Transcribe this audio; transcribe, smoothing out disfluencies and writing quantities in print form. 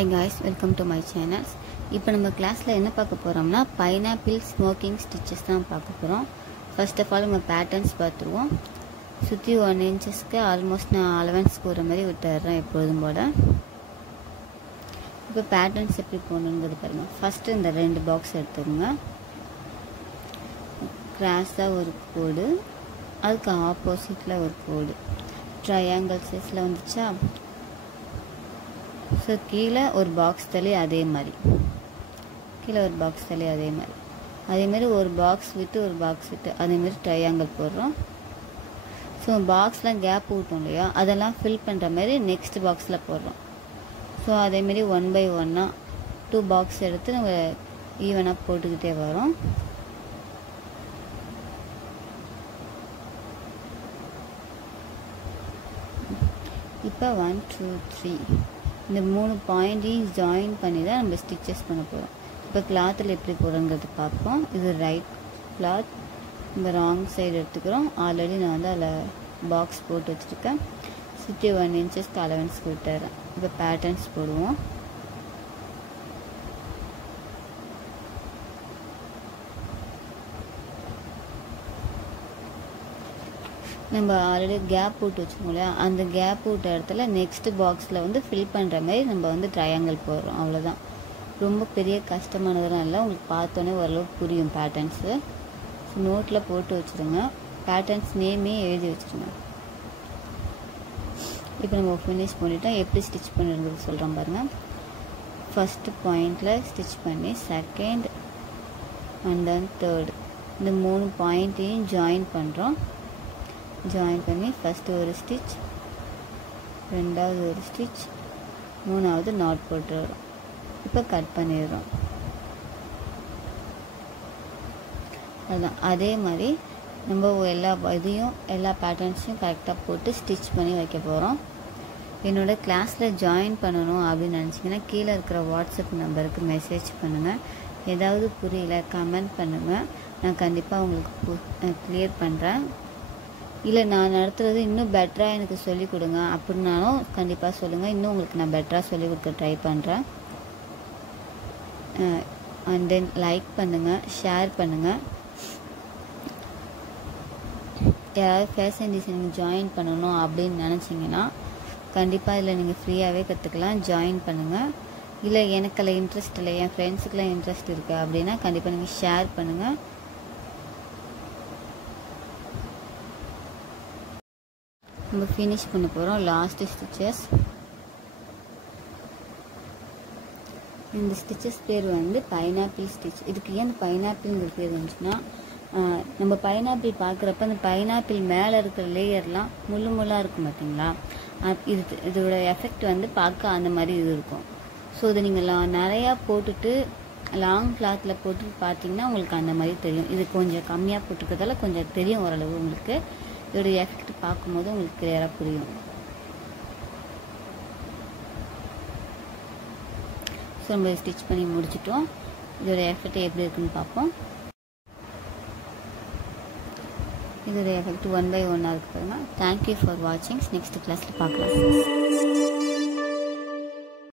Hi guys, welcome to my channel. இப்போ நம்ம கிளாஸ்ல என்ன பார்க்க போறோம்னா பைனாப்பிள் ஸ்மோக்கிங் ஸ்டிச்சஸ் தான் பார்க்க போறோம். ஃபர்ஸ்ட் ஆஃப் ஆல் நம்ம பேட்டர்ன்ஸ் பார்த்துருவோம். சுத்தி 1 inchக்கு ஆல்மோஸ்ட் நான் அலவன்ஸ் போற மாதிரி விட்டுறேன் எப்போதும் போல. இப்போ பேட்டர்ன்ஸ் எப்படி போடணும்ங்கிறது பாருங்க. ஃபர்ஸ்ட் இந்த ரெண்டு பாக்ஸ் எடுத்துங்க. கிராஸா ஒரு கோடு, அதுக்கு ஆப்போசிட்ல ஒரு கோடு. ட்ரையாங்கிள் சைஸ்ல வந்துச்சா? ஸோ கீழே ஒரு பாக்ஸ் தள்ளி அதே மாதிரி ஒரு பாக்ஸ் விட்டு ஒரு பாக்ஸ் விட்டு அதேமாதிரி ட்ரையாங்கிள் போடுறோம். ஸோ பாக்ஸ்லாம் கேப் விட்டோம் இல்லையா, அதெல்லாம் ஃபில் பண்ணுற மாதிரி நெக்ஸ்ட் பாக்ஸில் போடுறோம். ஸோ அதேமாரி 1 by 1 2 பாக்ஸ் எடுத்து நம்ம ஈவனாக போட்டுக்கிட்டே வரோம். இப்போ 1 2 3 இந்த 3 பாயிண்டையும் ஜாயின் பண்ணி தான் நம்ம ஸ்டிச்சஸ் பண்ண போகிறோம். இப்போ கிளாத்தில் எப்படி போடுறோங்கிறது பார்ப்போம். இது ரைட் கிளாத், இந்த ராங் சைடு எடுத்துக்கிறோம். ஆல்ரெடி நான் வந்து அதில் பாக்ஸ் போட்டு வச்சுருக்கேன். சுற்றி 1 inchக்கு அலவன்ஸ் விட்டுறேன். இப்போ பேட்டர்ன்ஸ் போடுவோம். நம்ம ஆல்ரெடி கேப் போட்டு வச்சுக்கோங்க இல்லையா, அந்த கேப் போட்ட இடத்துல நெக்ஸ்ட் பாக்ஸில் வந்து ஃபில் பண்ணுற மாதிரி நம்ம வந்து ட்ரையாங்கிள் போடுறோம். அவ்வளோதான், ரொம்ப பெரிய கஷ்டமானதெல்லாம் இல்லை. உங்களுக்கு பார்த்தோன்னே ஓரளவுக்கு புரியும் பேட்டர்ன்ஸு. நோட்டில் போட்டு வச்சுருங்க. பேட்டர்ன்ஸ் நேமே எழுதி வச்சுருங்க. இப்போ நம்ம ஃபினிஷ் பண்ணிட்டோம். எப்படி ஸ்டிச் பண்ணுறது சொல்கிறோம் பாருங்கள். ஃபஸ்ட்டு பாயிண்டில் ஸ்டிச் பண்ணி செகண்ட் அண்ட் தென் தேர்டு இந்த 3 பாயிண்ட்டையும் ஜாயின் பண்ணுறோம். ஜாயின் பண்ணி ஃபஸ்ட்டு ஒரு ஸ்டிச், ரெண்டாவது ஒரு ஸ்டிச், மூணாவது நாட் போட்டுறோம். இப்போ கட் பண்ணிடுறோம். அதுதான் அதே மாதிரி நம்ம எல்லா பேட்டர்ன்ஸையும் கரெக்டாக போட்டு ஸ்டிச் பண்ணி வைக்க போகிறோம். என்னோடய கிளாஸில் ஜாயின் பண்ணணும் அப்படின்னு நினச்சிங்கன்னா கீழே இருக்கிற வாட்ஸ்அப் நம்பருக்கு மெசேஜ் பண்ணுங்கள். ஏதாவது புரியல கமெண்ட் பண்ணுங்கள். நான் கண்டிப்பாக உங்களுக்கு கிளியர் பண்ணுறேன். இல்லை நான் நடத்துகிறது இன்னும் பெட்டராக எனக்கு சொல்லிக் கொடுங்க அப்படின்னாலும் கண்டிப்பாக சொல்லுங்கள். இன்னும் உங்களுக்கு நான் பெட்டராக சொல்லிக் கொடுக்க ட்ரை பண்ணுறேன். அண்ட் தென் லைக் பண்ணுங்கள், ஷேர் பண்ணுங்கள். யாராவது ஃபேஷன் டிசைனிங் ஜாயின் பண்ணணும் அப்படின்னு நினச்சிங்கன்னா கண்டிப்பாக இதில் நீங்கள் ஃப்ரீயாகவே கற்றுக்கலாம். ஜாயின் பண்ணுங்கள். இல்லை எனக்கு அதில் இன்ட்ரெஸ்ட் இல்லை, என் ஃப்ரெண்ட்ஸுக்கெல்லாம் இன்ட்ரெஸ்ட் இருக்குது அப்படின்னா கண்டிப்பாக நீங்கள் ஷேர் பண்ணுங்கள். நம்ம ஃபினிஷ் பண்ண போகிறோம். Last stitches. இந்த ஸ்டிச்சஸ் பேர் வந்து பைனாப்பிள் ஸ்டிச். இதுக்கு ஏன் பைனாப்பிள்ங்கிற பேர் வந்துச்சுன்னா, நம்ம பைனாப்பிள் பார்க்குறப்ப அந்த பைனாப்பிள் மேலே இருக்கிற லேயர்லாம் முள்ளாக இருக்கும் பார்த்தீங்களா, இதோட எஃபெக்ட் வந்து பார்க்க அந்த மாதிரி இது இருக்கும். ஸோ இதை நீங்கள் நிறையா போட்டுட்டு லாங் கிளாத்தில் போட்டு பார்த்தீங்கன்னா உங்களுக்கு அந்த மாதிரி தெரியும். இது கொஞ்சம் கம்மியாக போட்டுக்கிறதால கொஞ்சம் தெரியும் ஓரளவு உங்களுக்கு. இதோட எஃபெக்ட் பார்க்கும்போது உங்களுக்கு கிளியராக புரியும். ஸோ நம்ம ஸ்டிச் பண்ணி முடிச்சிட்டோம். இதோட எஃபெக்ட் எப்படி இருக்குன்னு பார்ப்போம். இதோட எஃபெக்ட் 1 by 1 இருக்கு பாருங்க. தேங்க்யூ ஃபார் வாட்சிங். நெக்ஸ்ட் கிளாஸில் பார்க்கலாம்.